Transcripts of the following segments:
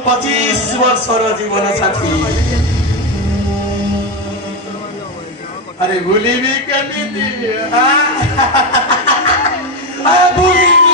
25 वर्षर जीवन साथी अरे भूलिबी केमिति भूलिबी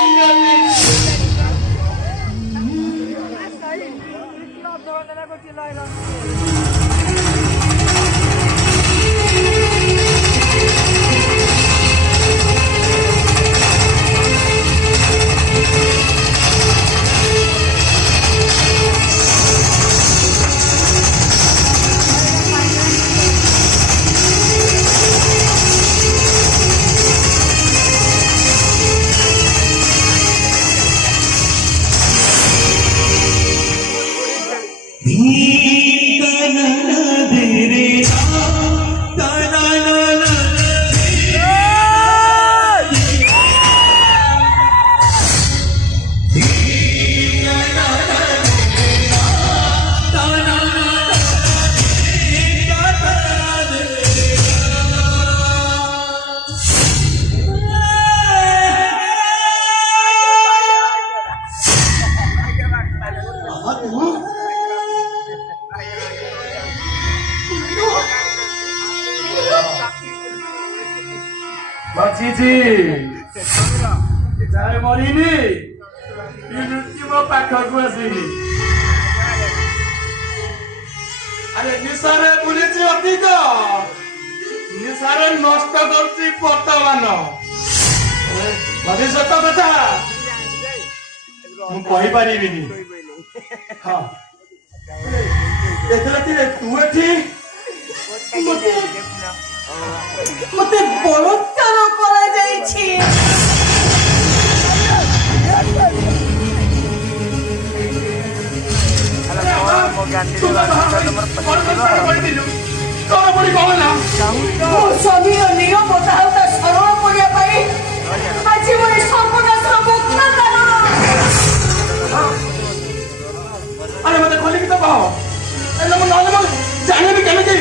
बचिची जाय मरिनी युनुची म पाखरको आसी अरे निसारे पुलिची अति त निसारे नष्ट गर्छि वर्तमान भविष्यत कथा ମୁଁ କହିପାରିବିନି ହଁ ଦେଖିଲେ ତୁ ଏଠି মতে বলৎকার করা যাইছে স্বামীর নিরবতা স্মরণ করিয়া পাই আজি মই সর্বনাশর মুক্ত কারণ আরে মতে খোলিকি তো কহ এলে মই নলে মই জানিবি কেমিতি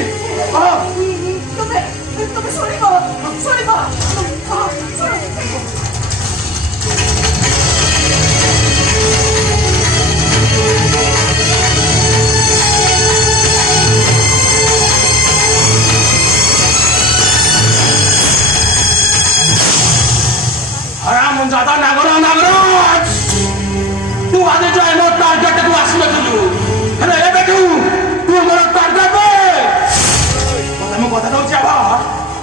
কহ তুমি শুনিব हराम ज्यादा नागरा नागरा